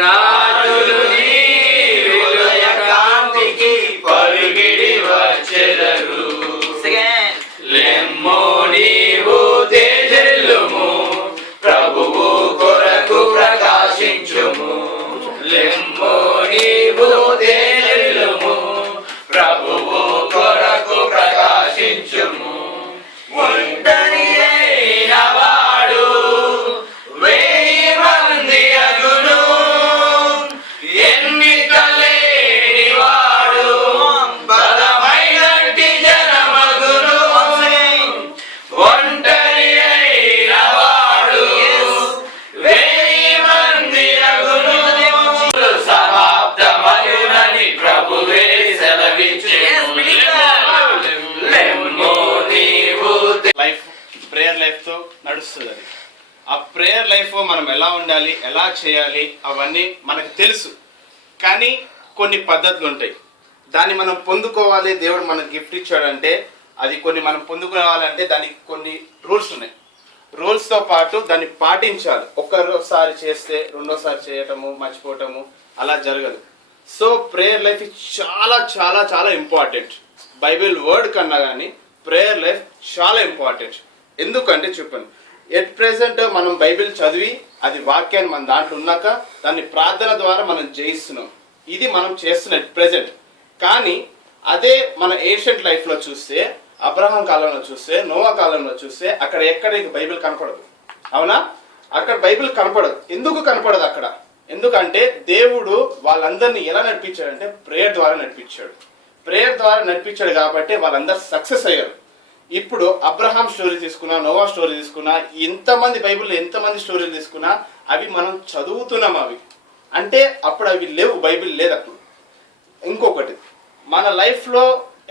రాజులు నీ ఉదయ కాంతికి పరుగిడి వచ్చెదరు. లెమ్మో నీవు తేజరిల్లుము, ప్రభువు కొరకు ప్రకాశించుము. లెమ్మో నీవు తేజరిల్లుము, ప్రభువు కొరకు ప్రకాశించుము. ఒంటరి అయిన వాడు 1000 మంది అగును, ఎన్నిక లేని వాడు బలమైనట్టి జనమగును. ఒంటరి అయిన వాడు 1000 మంది అగును, సమాప్తమగునని ప్రభువే సెలవిచ్చెను. లెమ్మో నీవు లైఫ్ ప్రేయర్ లైఫ్తో నడుస్తుంది. అది ఆ ప్రేయర్ లైఫ్ మనం ఎలా ఉండాలి, ఎలా చేయాలి అవన్నీ మనకు తెలుసు. కానీ కొన్ని పద్ధతులు ఉంటాయి, దాన్ని మనం పొందుకోవాలి. దేవుడు మనకు గిఫ్ట్ ఇచ్చాడంటే అది కొన్ని మనం పొందుకోవాలంటే దానికి కొన్ని రూల్స్ ఉన్నాయి. రూల్స్తో పాటు దాన్ని పాటించాలి. ఒక్కసారి చేస్తే రెండోసారి చేయటము మర్చిపోవటము అలా జరగదు. సో ప్రేయర్ లైఫ్ చాలా చాలా చాలా ఇంపార్టెంట్. బైబిల్ వర్డ్ కన్నా కానీ ప్రేయర్ లైఫ్ చాలా ఇంపార్టెంట్. ఎందుకంటే చెప్పండి, ఎట్ ప్రెసెంట్ మనం బైబిల్ చదివి అది వాక్యాన్ని మన దాంట్లో ఉన్నాక దాన్ని ప్రార్థన ద్వారా మనం జయిస్తున్నాం. ఇది మనం చేస్తున్న ఎట్ ప్రెసెంట్. కానీ అదే మన ఏన్షియంట్ లైఫ్లో చూస్తే, అబ్రహాం కాలంలో చూస్తే, నోవా కాలంలో చూస్తే అక్కడ ఎక్కడ బైబిల్ కనపడదు. అవునా? అక్కడ బైబిల్ కనపడదు. ఎందుకు కనపడదు అక్కడ? ఎందుకంటే దేవుడు వాళ్ళందరినీ ఎలా నడిపించాడంటే ప్రేయర్ ద్వారా నడిపించాడు. ప్రేయర్ ద్వారా నడిపించాడు కాబట్టి వాళ్ళందరూ సక్సెస్ అయ్యారు. ఇప్పుడు అబ్రహాం స్టోరీ తీసుకున్నా, నోవా స్టోరీ తీసుకున్నా, ఎంతమంది బైబిల్లో ఎంతమంది స్టోరీలు తీసుకున్నా అవి మనం చదువుతున్నాం. అవి అంటే అప్పుడు అవి లేవు, బైబిల్ లేదు అప్పుడు. ఇంకొకటి, మన లైఫ్లో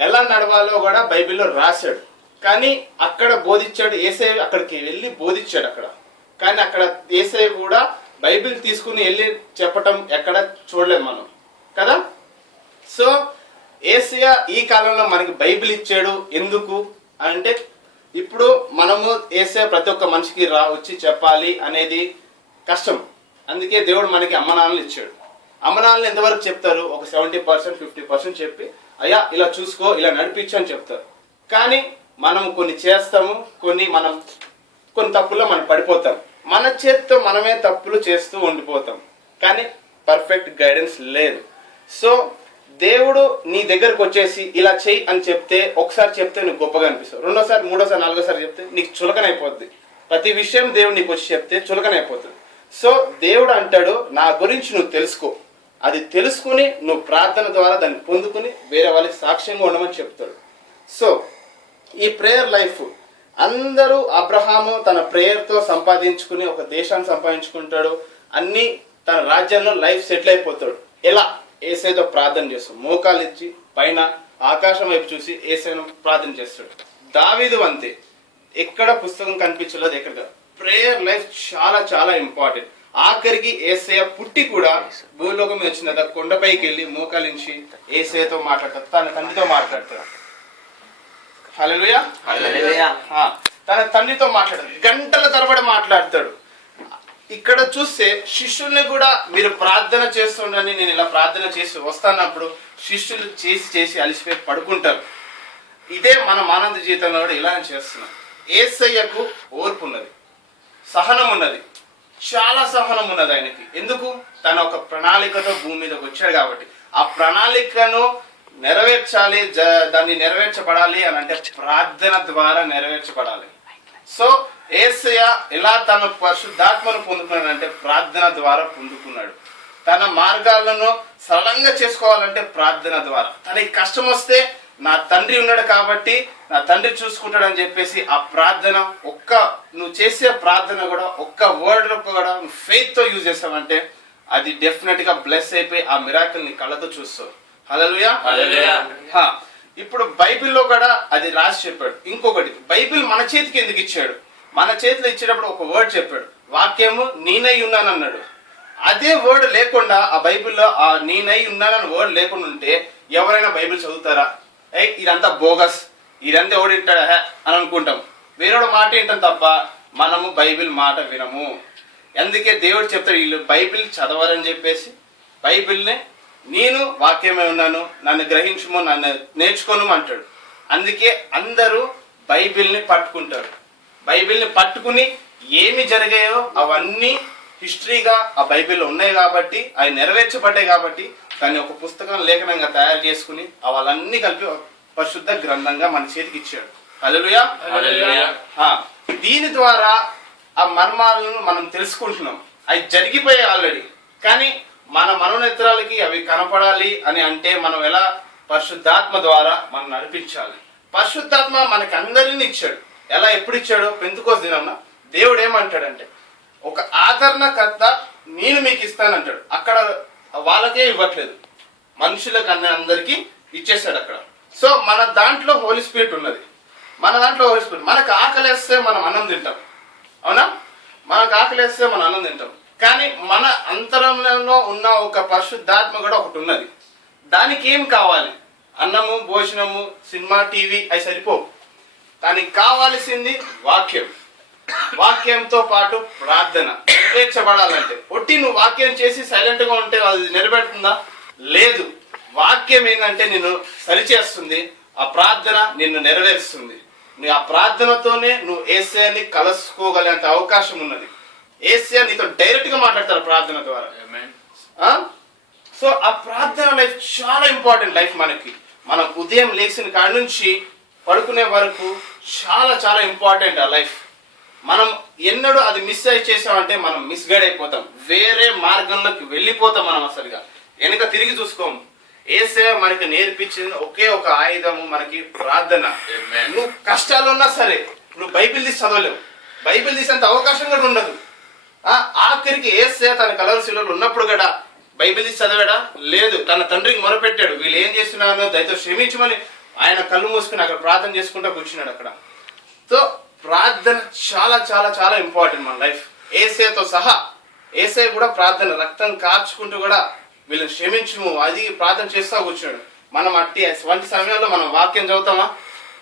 ఎలా నడవాలో కూడా బైబిల్లో రాశాడు. కానీ అక్కడ బోధించాడు. యేసయ్య అక్కడికి వెళ్ళి బోధించాడు అక్కడ. కానీ అక్కడ యేసయ్య కూడా బైబిల్ తీసుకుని వెళ్ళి చెప్పటం ఎక్కడ చూడలేము మనం కదా. సో యేసయ్య ఈ కాలంలో మనకి బైబిల్ ఇచ్చాడు. ఎందుకు అంటే ఇప్పుడు మనము యేసయ్య ప్రతి ఒక్క మనిషికి వచ్చి చెప్పాలి అనేది కష్టం. అందుకే దేవుడు మనకి అమ్మనాన్నలు ఇచ్చాడు. అమ్మనాన్నలు ఎంతవరకు చెప్తారు? ఒక 70% 50% చెప్పి అయ్యా ఇలా చూసుకో, ఇలా నడిపించు అని చెప్తారు. కానీ మనం కొన్ని చేస్తాము, కొన్ని తప్పుల్లో మనం పడిపోతాం. మన చేతితో మనమే తప్పులు చేస్తూ ఉండిపోతాం. కానీ పర్ఫెక్ట్ గైడెన్స్ లేదు. సో దేవుడు నీ దగ్గరకు వచ్చేసి ఇలా చెయ్యి అని చెప్తే, ఒకసారి చెప్తే నీకు గొప్పగా అనిపిస్తావు, రెండోసారి మూడోసారి నాలుగోసారి చెప్తే నీకు చులకనైపోద్ది. ప్రతి విషయం దేవుడు నీకు వచ్చి చెప్తే చులకనైపోతుంది. సో దేవుడు అంటాడు, నా గురించి నువ్వు తెలుసుకో. అది తెలుసుకుని నువ్వు ప్రార్థన ద్వారా దాన్ని పొందుకుని వేరే వాళ్ళకి సాక్ష్యంగా ఉండమని చెప్తాడు. సో ఈ ప్రేయర్ లైఫ్ అందరూ, అబ్రహాము తన ప్రేయర్తో సంపాదించుకుని ఒక దేశాన్ని సంపాదించుకుంటాడు. అన్ని తన రాజ్యంలో లైఫ్ సెటిల్ అయిపోతాడు. ఎలా? యేసయ్యతో ప్రార్థన చేస్తాడు. మోకాలు ఇచ్చి పైన ఆకాశం వైపు చూసి యేసయ్యను ప్రార్థన చేస్తాడు. దావీదు అంతే. ఎక్కడ పుస్తకం కనిపించలేదు, ఎక్కడ. ప్రేయర్ లైఫ్ చాలా చాలా ఇంపార్టెంట్. ఆఖరికి యేసయ్య పుట్టి కూడా భూలోకం వచ్చిన తర్వాత కొండపైకి వెళ్ళి మోకాలించి యేసయ్యతో మాట్లాడతాడు, తన తండ్రితో మాట్లాడతాడు. హల్లెలూయా. తన తండ్రితో మాట్లాడతాడు, గంటల తరబడి మాట్లాడతాడు. ఇక్కడ చూస్తే శిష్యుల్ని కూడా మీరు ప్రార్థన చేస్తుండని, నేను ఇలా ప్రార్థన చేసి వస్తానప్పుడు శిష్యులు చేసి అలిసిపోయి పడుకుంటారు. ఇదే మన మానవ జీవితంలో కూడా ఇలానే చేస్తున్నాం. యేసయ్యకు ఓర్పు ఉన్నది, సహనం ఉన్నది, చాలా సహనం ఉన్నది ఆయనకి. ఎందుకు? తన ఒక ప్రణాళికతో భూమి మీదకి వచ్చాడు కాబట్టి. ఆ ప్రణాళికను నెరవేర్చాలి, దాన్ని నెరవేర్చబడాలి అని అంటే ప్రార్థన ద్వారా నెరవేర్చబడాలి. సో యేసయ్య ఎలా తన పరిశుద్ధాత్మను పొందుకున్నాడంటే ప్రార్థన ద్వారా పొందుకున్నాడు. తన మార్గాలను సరళంగా చేసుకోవాలంటే ప్రార్థన ద్వారా. తనకి కష్టం వస్తే నా తండ్రి ఉన్నాడు కాబట్టి నా తండ్రి చూసుకుంటాడని చెప్పేసి ఆ ప్రార్థన, నువ్వు చేసే ప్రార్థన కూడా ఒక్క వర్డ్ కూడా నువ్వు ఫెయిత్తో యూజ్ చేస్తావంటే అది డెఫినెట్ గా బ్లెస్ అయిపోయి ఆ మిరాకిల్ ని కళ్ళతో చూస్తావు. హల్లెలూయా. ఇప్పుడు బైబిల్లో కూడా అది రాసి చెప్పాడు. ఇంకొకటి, బైబిల్ మన చేతికి ఎందుకు ఇచ్చాడు? మన చేతిలో ఇచ్చేటప్పుడు ఒక వర్డ్ చెప్పాడు, వాక్యము నేనై ఉన్నాను అన్నాడు. అదే వర్డ్ లేకుండా ఆ బైబిల్లో ఆ నేనై ఉన్నానని వర్డ్ లేకుండా ఉంటే ఎవరైనా బైబిల్ చదువుతారా? ఇదంతా బోగస్, ఇదంతా ఎవడు వింటాడా అని అనుకుంటాం. వేరేడు మాట వింటాం తప్ప మనము బైబిల్ మాట వినము. అందుకే దేవుడు చెప్తాడు వీళ్ళు బైబిల్ చదవరని చెప్పేసి బైబిల్నే నేను వాక్యమే ఉన్నాను, నన్ను గ్రహించుము, నన్ను నేర్చుకోను అంటాడు. అందుకే అందరూ బైబిల్ని పట్టుకుంటారు. బైబిల్ని పట్టుకుని ఏమి జరిగాయో అవన్నీ హిస్టరీగా ఆ బైబిల్లో ఉన్నాయి కాబట్టి, అవి నెరవేర్చబడ్డాయి కాబట్టి దాన్ని ఒక పుస్తకం లేఖనంగా తయారు చేసుకుని అవన్నీ కలిపి ఒక పరిశుద్ధ గ్రంథంగా మన చేతికి ఇచ్చాడు. హల్లెలూయా. హల్లెలూయా. దీని ద్వారా ఆ మర్మాలను మనం తెలుసుకుంటున్నాం. అవి జరిగిపోయాయి ఆల్రెడీ, కానీ మన మనోనేత్రాలకి అవి కనపడాలి అని అంటే మనం ఎలా? పరిశుద్ధాత్మ ద్వారా మనం నడిపించాలి. పరిశుద్ధాత్మ మనకి అందరినీ ఇచ్చాడు. ఎలా? ఎప్పుడు ఇచ్చాడు? పెంతెకోస్తు దినంన దేవుడు ఏమంటాడంటే ఒక ఆదరణకర్త నేను మీకు ఇస్తానంటాడు. అక్కడ వాళ్ళకే ఇవ్వట్లేదు, మనుషులకు అందరికీ ఇచ్చేసాడు అక్కడ. సో మన దాంట్లో హోలీ స్పిరిట్ ఉన్నది. మన దాంట్లో హోలీ స్పిరిట్. మనకు ఆకలేస్తే మనం అన్నం తింటాం, అవునా? మనకు ఆకలేస్తే మనం అన్నం తింటాం. కానీ మన అంతరంలో ఉన్న ఒక పరిశుద్ధాత్మ కూడా ఒకటి ఉన్నది. దానికి ఏం కావాలి? అన్నము, భోజనము, సినిమా, టీవీ అవి సరిపోవు. దానికి కావాల్సింది వాక్యం. వాక్యంతో పాటు ప్రార్థన నెరవేర్చబడాలంటే ఒట్టి నువ్వు వాక్యం చేసి సైలెంట్ గా ఉంటే అది నిలబెడుతుందా? లేదు. వాక్యం ఏంటంటే నిన్ను సరిచేస్తుంది, ఆ ప్రార్థన నిన్ను నెరవేరుస్తుంది. నీ ఆ ప్రార్థనతోనే నువ్వు యేసయ్యని కలుసుకోగలిగేంత అవకాశం ఉన్నది. యేసయ్య నీతో డైరెక్ట్ గా మాట్లాడతారు ప్రార్థన ద్వారా. సో ఆ ప్రార్థన లైఫ్ చాలా ఇంపార్టెంట్ లైఫ్ మనకి. మనం ఉదయం లేచిన కాడ నుంచి పడుకునే వరకు చాలా చాలా ఇంపార్టెంట్ ఆ లైఫ్. మనం ఎన్నడూ అది మిస్ అయి చేసామంటే మనం మిస్గైడ్ అయిపోతాం, వేరే మార్గంలోకి వెళ్ళిపోతాం. మనం అసలుగా వెనక తిరిగి చూసుకోము. యేసయ్య మనకి నేర్పించిన ఒకే ఒక ఆయుధము మనకి ప్రార్థన. నువ్వు కష్టాలు ఉన్నా సరే నువ్వు బైబిల్ తీసి చదవలేవు, బైబిల్ తీసేంత అవకాశం కూడా ఉండదు. ఆఖరికి యేసయ్య తన కలవరి శిలువలో ఉన్నప్పుడు కూడా బైబిల్ తీసి చదివాడా? లేదు. తన తండ్రికి మొరపెట్టాడు, వీళ్ళు ఏం చేస్తున్నానో దయతో క్షమించమని. ఆయన కళ్ళు మూసుకుని అక్కడ ప్రార్థన చేసుకుంటూ కూర్చున్నాడు అక్కడ. సో ప్రార్థన చాలా చాలా చాలా ఇంపార్టెంట్ మన లైఫ్. యేసయ్యతో సహా యేసయ్య కూడా ప్రార్థన రక్తం కార్చుకుంటూ కూడా వీళ్ళని క్షమించుము అది ప్రార్థన చేస్తా కూర్చున్నాడు. మనం వంటి సమయంలో మనం వాక్యం చదువుతామా?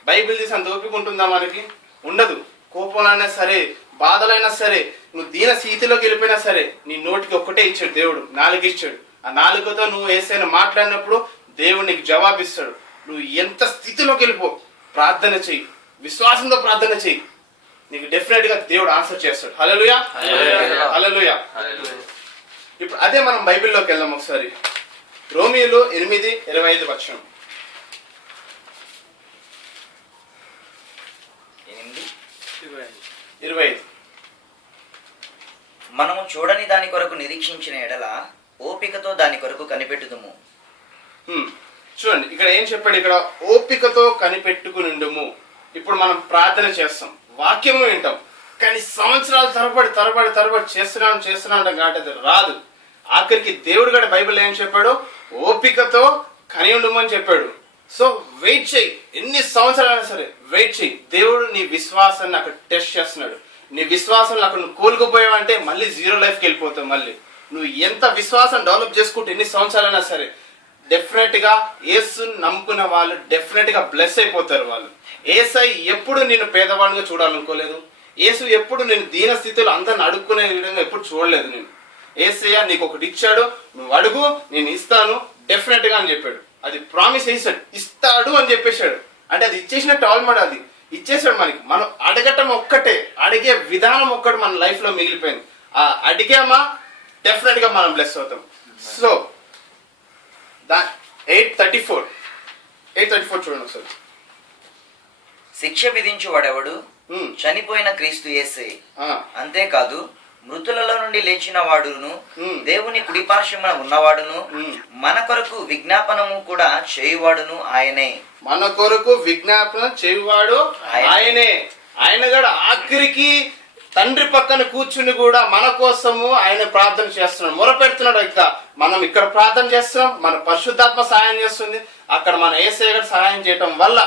బైబిల్ తీసి అంత ఓపిక ఉంటుందా? మనకి ఉండదు. కోపంలో సరే, బాధలైనా సరే, నువ్వు దీన స్థితిలోకి వెళ్ళిపోయినా సరే నీ నోటికి ఒక్కటే ఇచ్చాడు దేవుడు, నాలుగు ఇచ్చాడు. ఆ నాలుగుతో నువ్వు యేసయ్యను మాట్లాడినప్పుడు దేవుడు నీకు జవాబిస్తాడు. నువ్వు ఎంత స్థితిలోకి వెళ్ళిపో, ప్రార్థన చెయ్యి, విశ్వాసంతో ప్రార్థన చెయ్యి, నీకు డెఫినెట్ గా దేవుడు ఆన్సర్ చేస్తాడు. హల్లెలూయా. హల్లెలూయా. ఇప్పుడు అదే మనం బైబిల్లోకి వెళ్దాం ఒకసారి. రోమీయులు 8:25 25. మనము చూడని దాని కొరకు నిరీక్షించిన ఎడల ఓపికతో దాని కొరకు కనిపెట్టుదుము. చూడండి ఇక్కడ ఏం చెప్పాడు? ఇక్కడ ఓపికతో కనిపెట్టుకునిండుము. ఇప్పుడు మనం ప్రార్థన చేస్తాం, వాక్యము వింటాం, కానీ సంవత్సరాలు తరబడి చేస్తున్నాం కాబట్టి అది రాదు. ఆఖరికి దేవుడు కూడా బైబిల్ ఏం చెప్పాడు? ఓపికతో కనియుండుము అని చెప్పాడు. సో వెయిట్ చేయి, ఎన్ని సంవత్సరాలైనా సరే వెయిట్ చేయి. దేవుడు నీ విశ్వాసాన్ని అక్కడ టెస్ట్ చేస్తున్నాడు. నీ విశ్వాసంలో అక్కడ నువ్వు కోలుకుపోయావంటే మళ్ళీ జీరో లైఫ్కి వెళ్ళిపోతావు. మళ్ళీ నువ్వు ఎంత విశ్వాసం డెవలప్ చేసుకుంటే ఎన్ని సంవత్సరాలైనా సరే డెఫినెట్ గా యేసుని నమ్ముకున్న వాళ్ళు డెఫినెట్ గా బ్లెస్ అయిపోతారు. వాళ్ళు యేసయ్య ఎప్పుడు నేను పేదవాడిగా చూడాలనుకోలేదు. యేసు ఎప్పుడు నేను దీన స్థితిలో అందరిని అడుక్కునే విధంగా ఎప్పుడు చూడలేదు. నేను యేసయ్య నీకు ఒకటి ఇచ్చాడు, నువ్వు అడుగు, నేను ఇస్తాను డెఫినెట్ గా అని చెప్పాడు. అది ప్రామిస్ చేశాడు, ఇస్తాడు అని చెప్పేశాడు. అంటే అది ఇచ్చేసినట్టు ఆల్రెడీ అది ఇచ్చేసాడు మనకి. మనం అడగటం ఒక్కటే, అడిగే విధానం ఒక్కటి మన లైఫ్ లో మిగిలిపోయింది. ఆ అడిగామా డెఫినెట్ గా మనం బ్లెస్ అవుతాం. సో 8:34 చూడండి ఒకసారి. శిక్ష విధించు వాడెవడు? చనిపోయిన క్రీస్తు యేసే. అంతేకాదు మృతులలో నుండి లేచిన వాడును, దేవుని కుడిపార్శ్వమున ఉన్నవాడును, మన కొరకు విజ్ఞాపనము కూడా చేయువాడును ఆయనే. మన కొరకు విజ్ఞాపన చేయువాడు ఆయనే. ఆయన కూడా ఆఖరికి తండ్రి పక్కన కూర్చుని కూడా మన కోసము ఆయన ప్రార్థన చేస్తున్నాడు, మొరపెడుతున్నాడు. ఇక మనం ఇక్కడ ప్రార్థన చేస్తున్నాం, మన పరిశుద్ధాత్మ సహాయం చేస్తుంది. అక్కడ మన యేసయ్య గారు సహాయం చేయటం వల్ల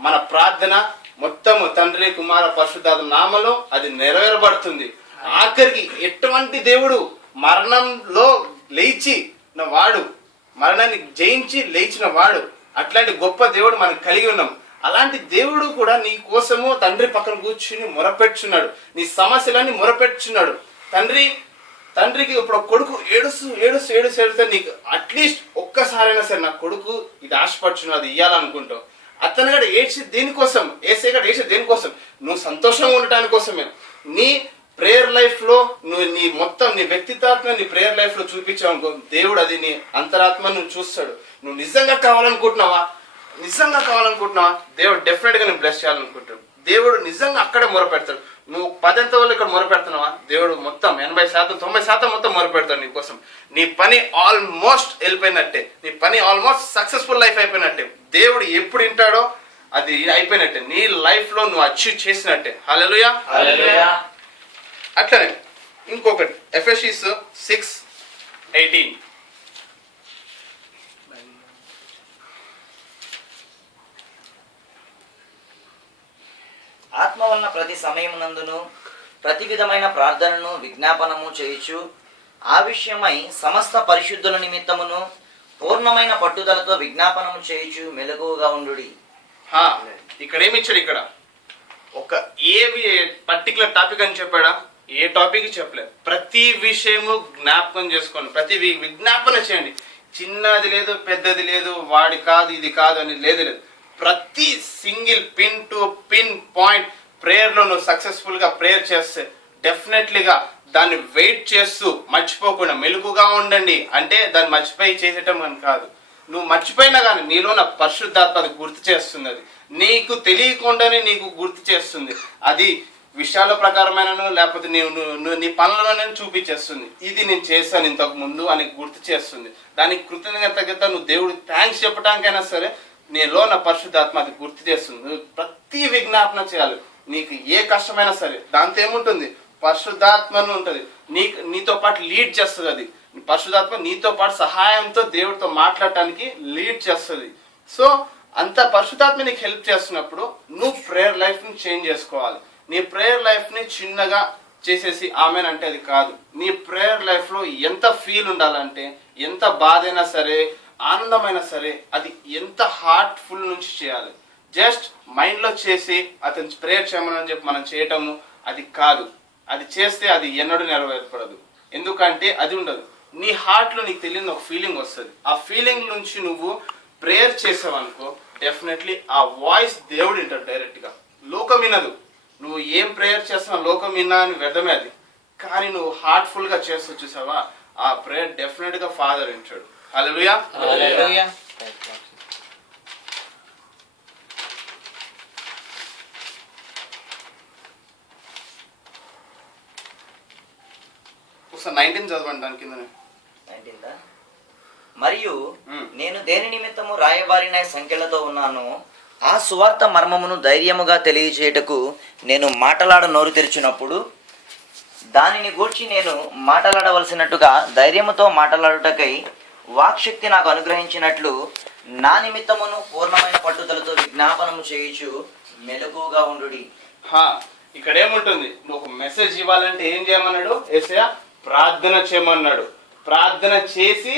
మన ప్రార్థన మొత్తము తండ్రి, కుమార, పరిశుద్ధాత్మ నామలో అది నెరవేరబడుతుంది. ఆఖరికి ఎటువంటి దేవుడు మరణంలో లేచిన వాడు, మరణాన్ని జయించి లేచిన వాడు, అట్లాంటి గొప్ప దేవుడు మనం కలిగి ఉన్నాం. అలాంటి దేవుడు కూడా నీ కోసము తండ్రి పక్కన కూర్చుని మొరపెట్టుచున్నాడు, నీ సమస్యలన్నీ మొరపెట్టుచున్నాడు. తండ్రికి ఇప్పుడు కొడుకు ఏడుస్తే నీకు అట్లీస్ట్ ఒక్కసారైనా సరే నా కొడుకు ఇది ఆశపడుచును అది ఇవ్వాలనుకుంటావు. అతను కూడా ఏడ్చి దేనికోసం, ఏసే కూడా ఏడ్చి దేనికోసం, నువ్వు సంతోషంగా ఉండటానికి కోసమే. నీ ప్రేయర్ లైఫ్ లో నువ్వు నీ వ్యక్తిత్వాన్ని నీ ప్రేయర్ లైఫ్ లో చూపించావు అనుకో, దేవుడు అది నీ అంతరాత్మ నువ్వు చూస్తాడు. నువ్వు నిజంగా కావాలనుకుంటున్నావా, దేవుడు డెఫినెట్ గా నేను బ్లెస్ చేయాలనుకుంటాడు. దేవుడు నిజంగా అక్కడే మొరపెడతాడు. నువ్వు 10వ వాళ్ళు ఇక్కడ మొరపెడుతున్నావా, దేవుడు మొత్తం 80% 90% మొత్తం మొరపెడతాడు నీ కోసం. నీ పని ఆల్మోస్ట్ వెళ్ళిపోయినట్టే, నీ పని ఆల్మోస్ట్ సక్సెస్ఫుల్ లైఫ్ అయిపోయినట్టే. దేవుడు ఎప్పుడు వింటాడో అది అయిపోయినట్టే, నీ లైఫ్ లో నువ్వు అచీవ్ చేసినట్టే. హల్లెలూయా. అట్లనే ఇంకొకటి ఎఫెసీస్ 6:18. ఆత్మ వలన ప్రతి సమయమునందును ప్రతి విధమైన ప్రార్థనను విజ్ఞాపనము చేయుచు ఆ విషయమై సమస్త పరిశుద్ధుల నిమిత్తమును పూర్ణమైన పట్టుదలతో విజ్ఞాపనము చేయుచు మెలకువగా ఉండుడి. ఇక్కడ ఏమి ఇచ్చాడు, ఇక్కడ ఒక ఏవి పర్టికులర్ టాపిక్ అని చెప్పాడా, ఏ టాపిక్ చెప్పలేదు. ప్రతి విషయము జ్ఞాపకం చేసుకోండి, ప్రతి విజ్ఞాపన చేయండి. చిన్నది లేదు పెద్దది లేదు, వాడి కాదు ఇది కాదు అని లేదు. ప్రతి single pin to pin point prayer లో నువ్వు సక్సెస్ఫుల్ గా ప్రేయర్ చేస్తే డెఫినెట్లీగా దాన్ని వెయిట్ చేస్తూ మర్చిపోకుండా మెలుగుగా ఉండండి. అంటే దాన్ని మర్చిపోయి చేసేటం అని కాదు, నువ్వు మర్చిపోయినా కానీ నీలో నా పరిశుద్ధాత్మ అది గుర్తు చేస్తుంది. అది నీకు తెలియకుండానే నీకు గుర్తు చేస్తుంది. అది విషయాల ప్రకారమైనను లేకపోతే నువ్వు నీ పనులలోనే చూపించేస్తుంది. ఇది నేను చేశాను ఇంతకు ముందు అని గుర్తు చేస్తుంది. దానికి కృతజ్ఞతగా నువ్వు దేవుడికి థ్యాంక్స్ చెప్పడానికైనా సరే నీలో నా పరిశుద్ధాత్మ అది గుర్తు చేస్తుంది. నువ్వు ప్రతి విజ్ఞాపన చేయాలి. నీకు ఏ కష్టమైనా సరే దాంతో ఏముంటుంది, పరిశుద్ధాత్మను ఉంటుంది, నీతో పాటు లీడ్ చేస్తుంది. అది పరిశుద్ధాత్మ నీతో పాటు సహాయంతో దేవుడితో మాట్లాడటానికి లీడ్ చేస్తుంది. సో అంత పరిశుద్ధాత్మ నీకు హెల్ప్ చేస్తున్నప్పుడు నువ్వు ప్రేయర్ లైఫ్ ని చేంజ్ చేసుకోవాలి. నీ ప్రేయర్ లైఫ్ ని చిన్నగా చేసేసి ఆమెన్ అంటే అది కాదు. నీ ప్రేయర్ లైఫ్ లో ఎంత ఫీల్ ఉండాలంటే, ఎంత బాధ అయినా సరే ఆనందమైనా సరే అది ఎంత హార్ట్ఫుల్ నుంచి చేయాలి. జస్ట్ మైండ్ లో చేసి అతను ప్రేయర్ చేయమని చెప్పి మనం చేయటము అది కాదు. అది చేస్తే అది ఎన్నడూ నెరవేర్పడదు. ఎందుకంటే అది ఉండదు. నీ హార్ట్ లో నీకు తెలియని ఒక ఫీలింగ్ వస్తుంది. ఆ ఫీలింగ్ నుంచి నువ్వు ప్రేయర్ చేసావనుకో డెఫినెట్లీ ఆ వాయిస్ దేవుడు వింటాడు డైరెక్ట్ గా. లోకం వినదు. నువ్వు ఏం ప్రేయర్ చేస్తున్నావు లోకం విన్నా అని వ్యర్థమే అది. కానీ నువ్వు హార్ట్ఫుల్ గా చేస్తూ చూసావా ఆ ప్రేయర్ డెఫినెట్ గా ఫాదర్ వింటాడు. హల్లెలూయా. హల్లెలూయా. ఒకసారి 19 చదవండి దాని కింద. 19 మరియు నేను దేని నిమిత్తము రాయబారిన సంఖ్యలతో ఉన్నాను, ఆ సువార్త మర్మమును ధైర్యముగా తెలియచేయుటకు నేను మాటలాడ నోరు తెరిచినప్పుడు దానిని గూర్చి నేను మాట్లాడవలసినట్టుగా ధైర్యముతో మాట్లాడుటకై వాక్శక్తి నాకు అనుగ్రహించినట్లు నా నిమిత్తమును పూర్ణమైన పట్టుదలతో విజ్ఞాపనము చేయుచు మెలకువగా ఉండుడి. ఇక్కడ ఏముంటుంది, నువ్వు ఒక మెసేజ్ ఇవ్వాలంటే ఏం చేయమన్నాడు యేసయ్య? ప్రార్థన చేయమన్నాడు. ప్రార్థన చేసి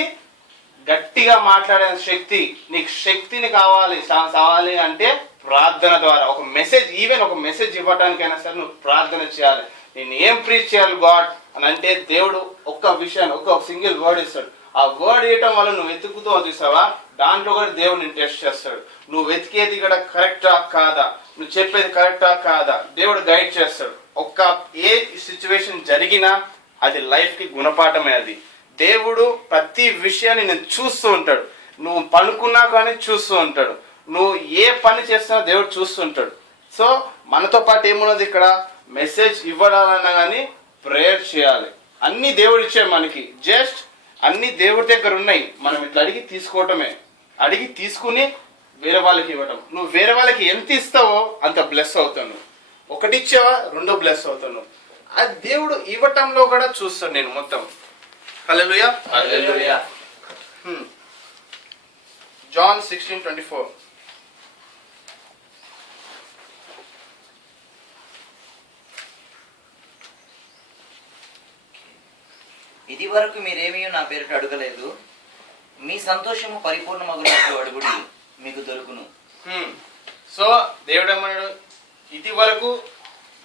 గట్టిగా మాట్లాడే శక్తి నీకు శక్తిని కావాలి అంటే ప్రార్థన ద్వారా ఒక మెసేజ్, ఈవెన్ ఒక మెసేజ్ ఇవ్వడానికైనా సరే నువ్వు ప్రార్థన చేయాలి. నేను ఏం ప్రీచ్ చేయాలి గాడ్ అని అంటే దేవుడు ఒక్క విషయాన్ని ఒక సింగిల్ వర్డ్ ఇస్తాడు. ఆ వర్డ్ ఇవ్వటం వల్ల నువ్వు వెతుకుతూ చూసావా దాంట్లో కూడా దేవుడు నేను టెస్ట్ చేస్తాడు. నువ్వు వెతికేది కూడా కరెక్టా కాదా, నువ్వు చెప్పేది కరెక్టా కాదా దేవుడు గైడ్ చేస్తాడు. ఏ సిచ్యువేషన్ జరిగినా అది లైఫ్ కి గుణపాఠమే. అది దేవుడు ప్రతి విషయాన్ని నేను చూస్తూ ఉంటాడు. నువ్వు పనుకున్నా కానీ చూస్తూ ఉంటాడు. నువ్వు ఏ పని చేస్తున్నా దేవుడు చూస్తూ ఉంటాడు. సో మనతో పాటు ఏమున్నది ఇక్కడ, మెసేజ్ ఇవ్వాలన్నా కానీ ప్రేయర్ చేయాలి. అన్ని దేవుడు ఇచ్చాడు మనకి. జస్ట్ అన్ని దేవుడి దగ్గర ఉన్నాయి, మనం ఇట్లా అడిగి తీసుకోవటమే. అడిగి తీసుకుని వేరే వాళ్ళకి ఇవ్వటం. నువ్వు వేరే వాళ్ళకి ఎంత ఇస్తావో అంత బ్లెస్ అవుతాను. ఒకటి ఇచ్చావా రెండో బ్లెస్ అవుతాను. అది దేవుడు ఇవ్వటంలో కూడా చూస్తాను నేను మొత్తం. హల్లెలూయా. హల్లెలూయా. John 16:24. ఇది వరకు మీరేమీ నా పేరిట అడగలేదు, మీ సంతోషము పరిపూర్ణమగునట్లు అడుగుడి, మీకు దొరుకును. సో దేవుడు ఏమన్నాడు, ఇది వరకు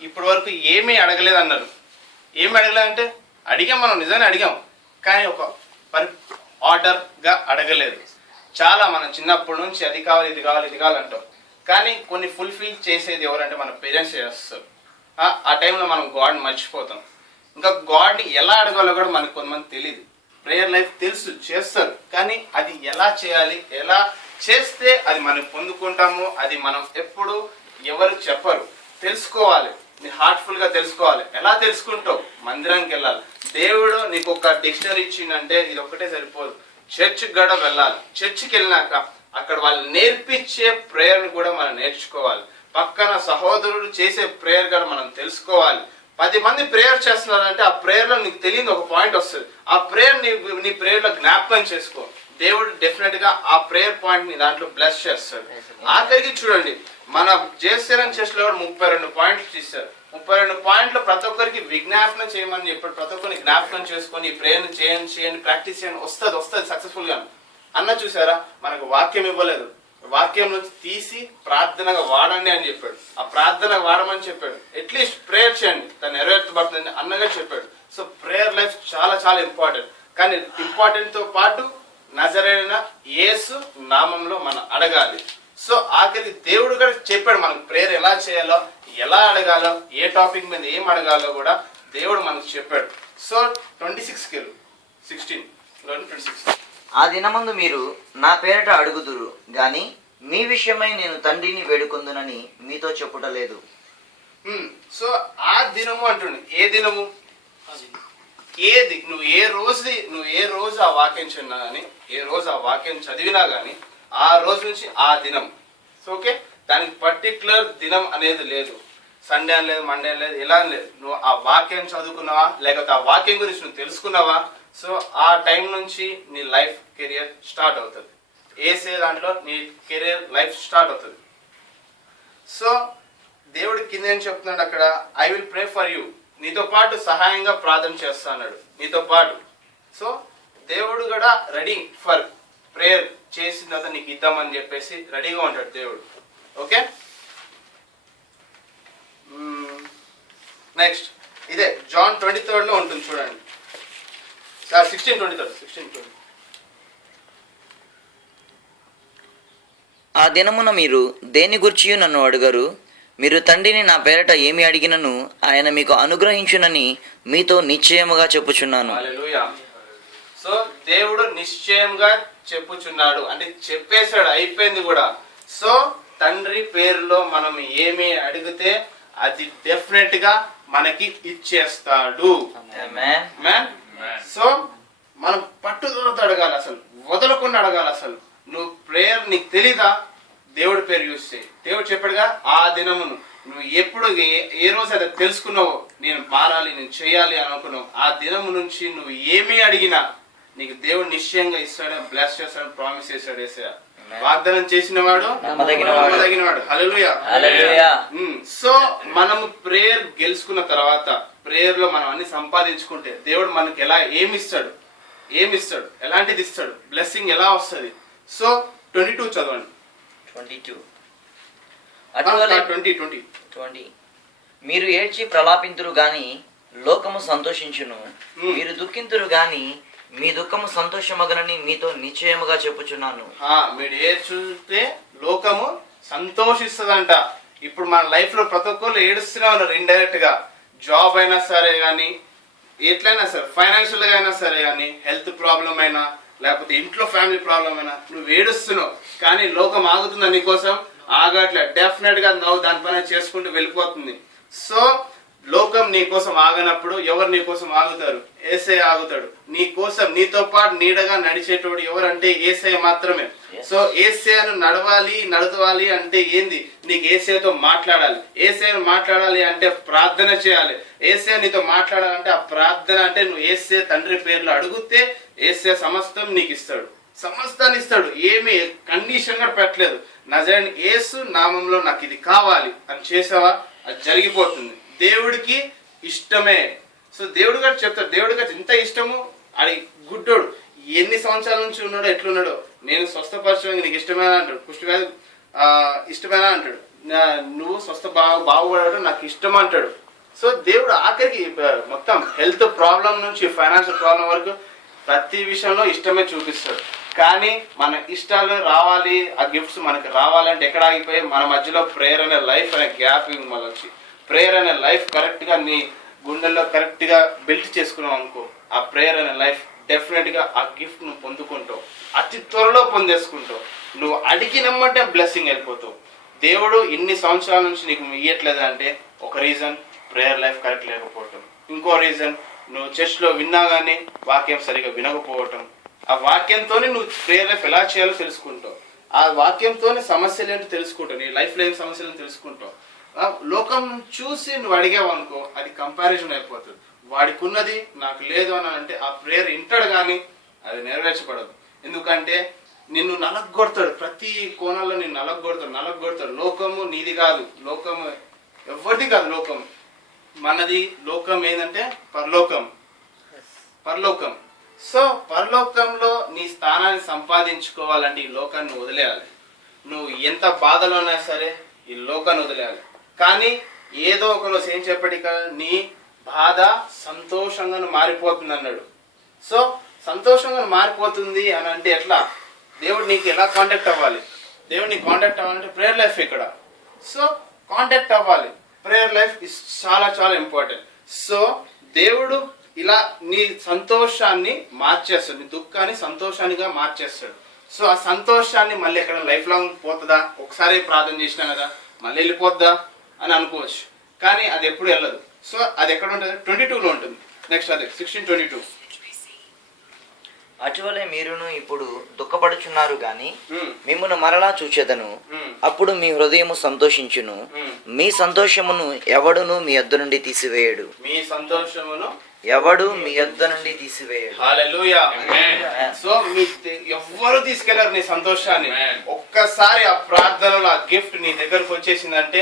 ఇప్పటి వరకు ఏమీ అడగలేదు అన్నారు. ఏం అడగలేదంటే అడిగాం, మనం నిజంగానే అడిగాం, కానీ ఒక ఆర్డర్గా అడగలేదు. చాలా మనం చిన్నప్పటి నుంచి అది కావాలి ఇది కావాలి ఇది కావాలి అంటాం, కానీ కొన్ని ఫుల్ఫిల్ చేసేది ఎవరంటే మన పేరెంట్స్ చేస్తారు. ఆ టైంలో మనం గాడ్ని మర్చిపోతాం. ఇంకా గాడ్ని ఎలా అడగాలో కూడా మనకు కొంతమంది తెలియదు. ప్రేయర్ లైఫ్ తెలుసు, చేస్తారు, కానీ అది ఎలా చేయాలి, ఎలా చేస్తే అది మనం పొందుకుంటాము, అది మనం ఎప్పుడు ఎవరు చెప్పరు. తెలుసుకోవాలి, నీ హార్ట్ఫుల్గా తెలుసుకోవాలి. ఎలా తెలుసుకుంటావు? మందిరానికి వెళ్ళాలి. దేవుడు నీకు ఒక డిక్షనరీ ఇచ్చిందంటే ఇది ఒక్కటే సరిపోదు, చర్చ్కి కూడా వెళ్ళాలి. చర్చ్కి వెళ్ళినాక అక్కడ వాళ్ళు నేర్పించే ప్రేయర్ని కూడా మనం నేర్చుకోవాలి. పక్కన సహోదరుడు చేసే ప్రేయర్ కూడా మనం తెలుసుకోవాలి. 10 మంది ప్రేయర్ చేస్తున్నారంటే ఆ ప్రేయర్లో నీకు తెలియని ఒక పాయింట్ వస్తుంది. ఆ ప్రేయర్ నీ ప్రేయర్లో జ్ఞాపకం చేసుకో. దేవుడు డెఫినెట్ గా ఆ ప్రేయర్ పాయింట్ ని దాంట్లో బ్లెస్ చేస్తాడు. ఆఖరికి చూడండి, మన జేసీరన్ చర్చ్లో 32 పాయింట్లు తీశారు. 32 పాయింట్లు ప్రతి ఒక్కరికి విజ్ఞాపన చేయమని చెప్పాడు. ప్రతి ఒక్కరిని జ్ఞాపకం చేసుకొని ఈ ప్రేయర్ చేయండి, ప్రాక్టీస్ చేయండి, వస్తుంది సక్సెస్ఫుల్ గా అన్న. చూసారా, మనకు వాక్యం ఇవ్వలేదు, వాక్యం నుంచి తీసి ప్రార్థనగా వాడండి అని చెప్పాడు. ఆ ప్రార్థన వాడమని చెప్పాడు. అట్లీస్ట్ ప్రేయర్ చేయండి, దాన్ని నెరవేర్చబడుతుంది అన్నగా చెప్పాడు. సో ప్రేయర్ లైఫ్ చాలా చాలా ఇంపార్టెంట్. కానీ ఇంపార్టెంట్ తో పాటు నజరేయుడైన యేసు నామంలో మనం అడగాలి. సో ఆఖరి దేవుడు కూడా చెప్పాడు మనకు ప్రేయర్ ఎలా చేయాలో, ఎలా అడగాలో, ఏ టాపిక్ మీద ఏం అడగాలో కూడా దేవుడు మనకు చెప్పాడు. సో 26 ఆ దినమందు మీరు నా పేరట అడుగుదురు గాని మీ విషయమై నేను తండ్రిని వేడుకొందునని మీతో చెప్పుటలేదు. సో ఆ దినము అంటుండే, ఏ దినము? నువ్వు ఏ రోజు ఆ వాక్యం చిన్నా కానీ, ఏ రోజు ఆ వాక్యం చదివినా కానీ, ఆ రోజు నుంచి ఆ దినం. సో ఓకే, దానికి పర్టికులర్ దినం అనేది లేదు. సండే అని లేదు, మండే అని లేదు, ఇలా అని లేదు. నువ్వు ఆ వాక్యం చదువుకున్నావా, లేకపోతే ఆ వాక్యం గురించి నువ్వు తెలుసుకున్నావా, సో ఆ టైం నుంచి నీ లైఫ్ కెరియర్ స్టార్ట్ అవుతుంది. ఏసే దాంట్లో నీ కెరియర్ లైఫ్ స్టార్ట్ అవుతుంది. సో దేవుడు కింద ఏం చెప్తున్నాడు అక్కడ, I will pray for you, నీతో పాటు సహాయంగా ప్రార్థన చేస్తా అన్నాడు, నీతో పాటు. సో దేవుడు కూడా రెడీ ఫర్ ప్రేయర్, చేసిన తర్వాత నీకు ఇద్దామని చెప్పేసి రెడీగా ఉంటాడు దేవుడు. ఓకే, నెక్స్ట్ ఇదే జాన్ 23 ఉంటుంది చూడండి. 16:23. ఆ దినమున మీరు దేని గుర్చియు నన్ను అడుగరు. మీరు తండ్రిని నా పేరట ఏమి అడిగినను ఆయన మీకు అనుగ్రహించునని మీతో నిశ్చయముగా చెప్పుచున్నాను. హల్లెలూయా. సో దేవుడు నిశ్చయంగా చెప్పుచున్నాడు అంటే చెప్పేశాడు, అయిపోయింది కూడా. సో తండ్రి పేరులో మనం ఏమి అడిగితే అది డెఫినెట్ గా మనకి ఇచ్చేస్తాడు. సో మనం పట్టుదలతో అడగాలి, అసలు వదలకుండా అడగాలి. అసలు నువ్వు ప్రేయర్ నీకు తెలీదా, దేవుడి పేరు యూజ్ చేయి. దేవుడు చెప్పాడుగా, ఆ దినమును నువ్వు ఎప్పుడు ఏ రోజు అది తెలుసుకున్నావో, నేను మారాలి, నేను చేయాలి అని అనుకున్నావు, ఆ దినము నుంచి నువ్వు ఏమి అడిగినా నీకు దేవుడు నిశ్చయంగా ఇస్తాడు, బ్లెస్ చేస్తాడు, ప్రామిస్ చేస్తాడు. యేసయ్య వాగ్దానం చేసిన వాడు నమ్మదగినవాడు. హల్లెలూయా. సో మనము ప్రేయర్ గెలుచుకున్న తర్వాత, ప్రేయర్ లో మనం అన్ని సంపాదించుకుంటే దేవుడు మనకి ఏమిస్తాడు, ఎలాంటిది ఇస్తాడు, బ్లెస్సింగ్ ఎలా వస్తుంది. సో 22 చదవండి. 20 మీరు ఏడ్చి ప్రలాపింతురు గాని లోకము సంతోషించును, మీరు దుఃఖింతురు గాని మీ దుఃఖము సంతోషమగనని మీతో నిశ్చయముగా చెప్పుచున్నాను. మీరు ఏడ్చుతే లోకము సంతోషిస్తుందంట. ఇప్పుడు మన లైఫ్ లో ప్రతి ఒక్కరు ఏడుస్తూనే ఉన్నారు ఇండైరెక్ట్ గా. జాబ్ అయినా సరే కానీ, ఎట్లయినా సరే, ఫైనాన్షియల్ గా అయినా సరే కానీ, హెల్త్ ప్రాబ్లం అయినా, లేకపోతే ఇంట్లో ఫ్యామిలీ ప్రాబ్లం అయినా, నువ్వు ఏడుస్తున్నావు కానీ లోకం ఆగుతుందా నీకోసం? ఆగట్లే. డెఫినెట్ గా నువ్వు దానిపైన చేసుకుంటూ వెళ్ళిపోతుంది. సో లోకం నీ కోసం ఆగనప్పుడు ఎవరు నీ కోసం ఆగుతారు? యేసయ్య ఆగుతాడు. నీ కోసం నీతో పాటు నీడగా నడిచేటోడు ఎవరంటే యేసయ్య మాత్రమే. సో యేసయ్యను నడవాలి అంటే ఏంది? నీకు యేసయ్యతో మాట్లాడాలి. యేసయ్యను మాట్లాడాలి అంటే ప్రార్థన చేయాలి. యేసయ్య నీతో మాట్లాడాలంటే ఆ ప్రార్థన అంటే నువ్వు యేసయ్య తండ్రి పేర్లు అడిగితే యేసయ్య సమస్తం నీకు ఇస్తాడు, సమస్తాన్ని ఇస్తాడు. ఏమి కండిషన్ కూడా పెట్టలేదు. నజరేయుడైన యేసు నామంలో నాకు ఇది కావాలి అని చేసావా, అది జరిగిపోతుంది. దేవుడికి ఇష్టమే. సో దేవుడు గారు చెప్తాడు, దేవుడి గారు ఇంత ఇష్టము. అది గుడ్డోడు ఎన్ని సంవత్సరాల నుంచి ఉన్నాడో, ఎట్లున్నాడో, నేను స్వస్థపరచడం నీకు ఇష్టమేనా అంటాడు. కుష్ఠవ్యాధి ఇష్టమేనా అంటాడు. నువ్వు బాగుపడడం నాకు ఇష్టం అంటాడు. సో దేవుడు ఆఖరికి మొత్తం హెల్త్ ప్రాబ్లం నుంచి ఫైనాన్షియల్ ప్రాబ్లం వరకు ప్రతి విషయంలో ఇష్టమే చూపిస్తాడు. కానీ మన ఇష్టాలు రావాలి, ఆ గిఫ్ట్స్ మనకి రావాలంటే ఎక్కడ ఆగిపోయి మన మధ్యలో ప్రేయర్ అనే లైఫ్ అనే గ్యాపింగ్ వల్ల వచ్చి ప్రేయర్ అనే లైఫ్ కరెక్ట్గా నీ గుండెల్లో కరెక్ట్గా బిల్ట్ చేసుకున్నావు అనుకో, ఆ ప్రేయర్ అనే లైఫ్ డెఫినెట్గా ఆ గిఫ్ట్ నువ్వు పొందుకుంటావు, అతి త్వరలో పొందేసుకుంటావు. నువ్వు అడిగినమ్మంటే బ్లెస్సింగ్ వెళ్ళిపోతావు. దేవుడు ఇన్ని సంవత్సరాల నుంచి నీకు ఇయ్యట్లేదు అంటే ఒక రీజన్ ప్రేయర్ లైఫ్ కరెక్ట్ లేకపోవటం, ఇంకో రీజన్ నువ్వు చర్చ్లో విన్నా కానీ వాక్యం సరిగా వినకపోవటం. ఆ వాక్యంతోనే నువ్వు ప్రేయర్ లైఫ్ ఎలా చేయాలో తెలుసుకుంటావు, ఆ వాక్యంతోనే సమస్యలు ఏంటో తెలుసుకుంటావు, నీ లైఫ్లో ఏం సమస్యలు తెలుసుకుంటావు. లోకం చూసి నువ్వు అడిగావు అనుకో, అది కంపారిజన్ అయిపోతుంది. వాడికి ఉన్నది నాకు లేదు అని అంటే ఆ ప్రేయర్ వింటాడు కానీ అది నెరవేర్చబడదు. ఎందుకంటే నిన్ను నలగొడతాడు, ప్రతి కోణాల్లో నిన్ను నలగొడతాడు. లోకము నీది కాదు, లోకము ఎవరిది కాదు. లోకం మనది. లోకం ఏంటంటే పరలోకం. సో పరలోకంలో నీ స్థానాన్ని సంపాదించుకోవాలంటే ఈ లోకాన్ని వదిలేయాలి. నువ్వు ఎంత బాధలో ఉన్నా సరే ఈ లోకాన్ని వదిలేయాలి. కానీ ఏదో ఒక రోజు ఏం చెప్పాడు, నీ బాధ సంతోషంగా మారిపోతుంది అన్నాడు. సో సంతోషంగా మారిపోతుంది అని అంటే ఎట్లా? దేవుడు నీకు ఎలా కాంటాక్ట్ అవ్వాలి? దేవుడు నీకు కాంటాక్ట్ అవ్వాలంటే ప్రేయర్ లైఫ్ ఇక్కడ. సో కాంటాక్ట్ అవ్వాలి. ప్రేయర్ లైఫ్ ఇస్ చాలా చాలా ఇంపార్టెంట్. సో దేవుడు ఇలా నీ సంతోషాన్ని మార్చేస్తాడు, నీ దుఃఖాన్ని సంతోషానిగా మార్చేస్తాడు. సో ఆ సంతోషాన్ని మళ్ళీ ఎక్కడ లైఫ్ లాంగ్ పోతుందా, ఒకసారి ప్రార్థన చేసినా కదా మళ్ళీ వెళ్ళిపోద్దా అని అనుకోవచ్చు, కానీ అది ఎప్పుడు వెళ్ళదు. సో అది ఎక్కడ ఉంటుంది? 22లో ఉంటుంది. నెక్స్ట్ అదే 16:22. అటువలే మీరును ఇప్పుడు దుఃఖపడుచున్నారు గాని మిమ్మును మరలా చూచెదను, అప్పుడు మీ హృదయము సంతోషించును, మీ సంతోషమును ఎవడును మీ యొద్ద నుండి తీసివేయడు. మీ సంతోషమును ఎవడు మీ యొద్ద నుండి తీసివేయడు. హల్లెలూయా. సో ఎవ్వరు తీసుకెళ్లారు నీ సంతోషాన్ని. ఒక్కసారి ఆ ప్రార్థనలో ఆ గిఫ్ట్ నీ దగ్గరకు వచ్చేసిందంటే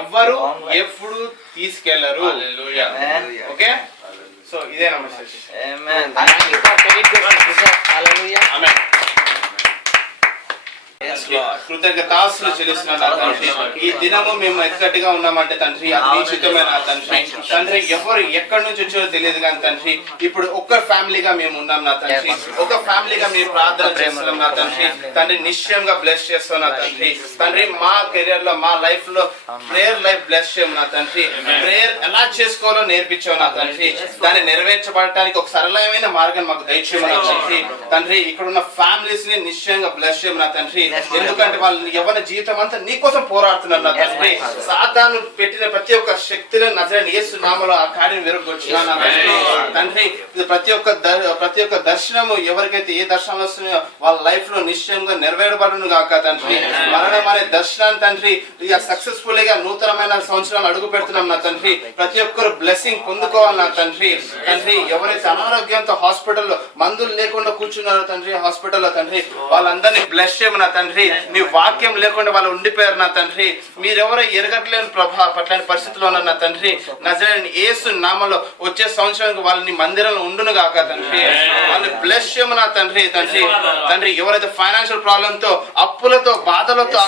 ఎవ్వరు ఎప్పుడు తీసుకెళ్లరు. ఓకే, సో ఇదే నా message. Amen. Thank you for great gift, Hallelujah. Amen. Yes, Lord. కృతజ్ఞతాస్తులు చెల్లిస్తున్నాను నా తండ్రి. ఈ దినము మేము ఎక్కడిగా ఉన్నామంటే తండ్రి అది నీ చిత్తమైన తండ్రి. తండ్రి ఎవరు ఎక్కడి నుంచి వచ్చారో తెలియదు కానీ తండ్రి ఇప్పుడు ఒక్క ఫ్యామిలీగా మేము ఉన్నాం నా తండ్రి. ఒక ఫ్యామిలీగా మేము ప్రార్థన చేస్తున్నాం నా తండ్రి. తండ్రి నిశ్చయంగా బ్లెస్ చేస్తాం నా తండ్రి. తండ్రి మా కెరియర్ లో మా లైఫ్ లో ప్రేయర్ లైఫ్ బ్లెస్ చేయము నా తండ్రి. ప్రేయర్ ఎలా చేసుకోవాలో నేర్పించావు నా తండ్రి. దాన్ని నెరవేర్చబడటానికి ఒక సరళమైన మార్గం మాకు దయచేయము నా తండ్రి. తండ్రి ఇక్కడ ఉన్న ఫ్యామిలీస్ ని నిశ్చయంగా బ్లెస్ చేయము నా తండ్రి. ఎందుకంటే వాళ్ళు ఎవరి జీవితం అంతా నీ కోసం పోరాడుతున్నారు నా తండ్రి. సాతాను పెట్టిన ప్రతి ఒక్క శక్తిని నజరేయుడైన యేసు నామములో ఆ కార్యం విరగొచ్చున్నాను నా తండ్రి. తండ్రి ప్రతి ఒక్క దర్శనము ఎవరికైతే ఏ దర్శనాలు వస్తున్నాయో వాళ్ళ లైఫ్ లో నిశ్చయంగా నెరవేరబడును గాక తండ్రి. మరణం అనే దర్శనాన్ని తండ్రి ఇక సక్సెస్ఫుల్ గా నూతనమైన సంవత్సరాలు అడుగు పెడుతున్నాం నా తండ్రి. ప్రతి ఒక్కరు బ్లెస్సింగ్ పొందుకోవాలి నా తండ్రి. తండ్రి ఎవరైతే అనారోగ్యంతో హాస్పిటల్లో మందులు లేకుండా కూర్చున్నారో తండ్రి హాస్పిటల్లో తండ్రి వాళ్ళందరినీ బ్లెస్ చేయము నా తండ్రి. నీ వాక్యం లేకుండా వాళ్ళు ఉండిపోయారు నా తండ్రి. మీరెవరో ఎరగట్లేని పట్లాంటి పరిస్థితిలో ఉన్నారు నా తండ్రి. నజరేయుడైన యేసు నామములో వచ్చే సంవత్సరానికి వాళ్ళని మందిరంలో ఉండును గాక తండ్రి. వాళ్ళు బ్లెస్ చేయము నా తండ్రి. తండ్రి ఎవరైతే ఫైనాన్షియల్ ప్రాబ్లమ్ తో అప్పులతో బాధలతో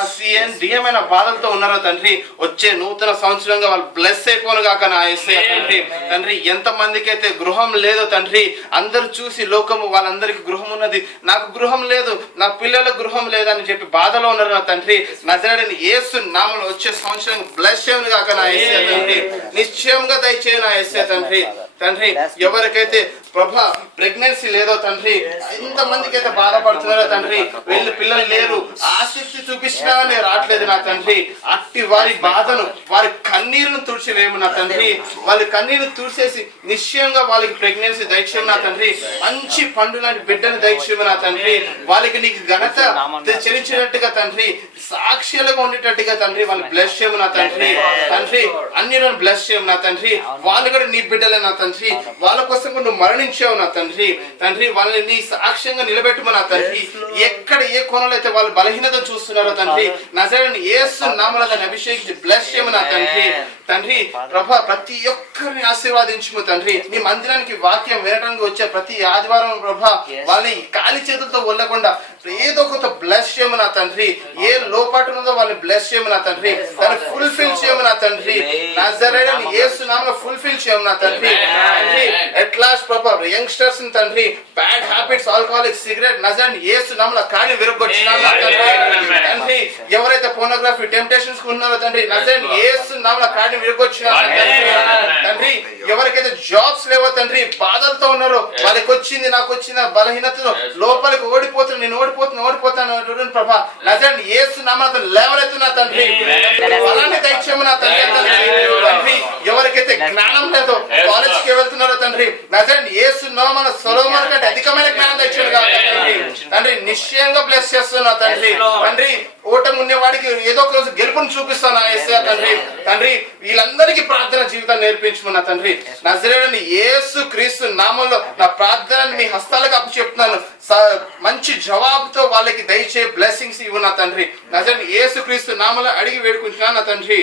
డియమైన బాధలతో ఉన్నారో తండ్రి వచ్చే నూతన సంవత్సరంగా వాళ్ళు బ్లెస్ అయిపోను గాక నా యేసయ్య తండ్రి. తండ్రి ఎంత మందికి అయితే గృహం లేదో తండ్రి అందరు చూసి లోకము వాళ్ళందరికీ గృహం ఉన్నది, నాకు గృహం లేదు, నా పిల్లలకు గృహం లేదని చెప్పి బాధలో ఉన్నారు నా తండ్రి. నజరేయుడైన యేసు నామములో వచ్చే సంవత్సరం బ్లెస్ చేయను గాక నా యేసయ్య తండ్రి. నిశ్చయంగా దయచేయు నా యేసయ్య తండ్రి. తండ్రి ఎవరికైతే ప్రభా ప్రెగ్నెన్సీ లేదో తండ్రి ఎంతమందికి అయితే బాధపడుతున్నారో తండ్రి వీళ్ళు పిల్లలు లేరు ఆసక్తి చూపించినా నేను రావట్లేదు నా తండ్రి. అట్టి వారి బాధను వారి కన్నీరును తుడిచివేయము నా తండ్రి. వాళ్ళ కన్నీరు తుడిచేసి నిశ్చయంగా వాళ్ళకి ప్రెగ్నెన్సీ దయచేయము నా తండ్రి. మంచి పండు లాంటి బిడ్డను దయచేయము నా తండ్రి. వాళ్ళకి నీకు ఘనత చెల్లించినట్టుగా తండ్రి సాక్షులుగా ఉండేటట్టుగా తండ్రి వాళ్ళు బ్లెస్ చేయము నా తండ్రి. తండ్రి అన్ని బ్లెస్ చేయము నా తండ్రి. వాళ్ళు కూడా నీ బిడ్డలే నా తండ్రి. వాళ్ళ కోసం కూడా నువ్వు మరణించావు నా తండ్రి. తండ్రి వాళ్ళని నీ సాక్ష్యంగా నిలబెట్టుము నా తండ్రి. ఎక్కడ ఏ కోణంలో అయితే వాళ్ళు బలహీనత చూస్తున్నారో తండ్రి నజరేయుడైన యేసు నామములో దాన్ని అభిషేకించి బ్లెస్ చేయము నా తండ్రి. తండ్రి ప్రభా ప్రతి ఒక్కరిని ఆశీర్వాదించుము తండ్రి. నీ మందిరానికి వాక్యం వినడానికి వచ్చే ప్రతి ఆదివారం ప్రభా వాళ్ళని ఖాళీ చేతులతో వెళ్ళకుండా ఏదో ఒక బ్లెస్ చేయము నా తండ్రి, ఏ లోపాటు ఉన్నదో వాళ్ళని బ్లెస్ చేయము నా తండ్రి, దాన్ని ఫుల్ఫిల్ చేయము నా తండ్రి, నజరేయుడైన యేసు నామములో ఫుల్ఫిల్ చేయము నా తండ్రి. తండ్రి ఎట్ లాస్ట్ ప్రభా యంగ్స్టర్స్ తండ్రి బ్యాడ్ హ్యాబిట్స్, ఆల్కహాలిక్, సిగరెట్, నజరేయుడైన యేసు నామములో కార్యం విరగొచ్చినాను నా తండ్రి. తండ్రి ఎవరైతే పోర్నోగ్రఫీ టెంప్టేషన్స్ కు ఉన్నారో తండ్రి నజరేయుడైన యేసు నామములో కార్యం విరగొచ్చినాను తండ్రి. ఎవరికైతే జాబ్స్ లేవో తండ్రి బాధలతో ఉన్నారో, వాళ్ళకి వచ్చింది నాకు వచ్చిన బలహీనతలో లోపలికి ఓడిపోతున్నా, నేను ఓడిపోతాను ప్రభా నజరేయుడైన యేసు నామములో లేవనెత్తున్నా తండ్రి, బలాన్ని దయచేయము నా తండ్రి. తండ్రి ఎవరికైతే జ్ఞానం లేదో కాలేజ్ కి వెళ్తున్నారో తండ్రి నజరేయుడైన యేసు నామములో సొలొమోను కంటే అధికమైన జ్ఞానం దయచేయను గాక తండ్రి. నిశ్చయంగా బ్లెస్ చేస్తున్నా తండ్రి. తండ్రి ఓటమి ఉన్నవాడికి ఏదో ఒక రోజు గెలుపుని చూపిస్తాను యేసయ్య తండ్రి. తండ్రి వీళ్ళందరికీ ప్రార్థన జీవితాన్ని నేర్పించుకున్నా తండ్రి. నజరేయుడైన యేసు క్రీస్తు నామములో నా ప్రార్థనని మీ హస్తాలకు అప్పచెప్తున్నాను. మంచి జవాబుతో వాళ్ళకి దయచే బ్లెస్సింగ్స్ ఇవ్వు నా తండ్రి. నజరేయుడైన యేసు క్రీస్తు నామములో అడిగి వేడుకుంటున్నాను నా తండ్రి.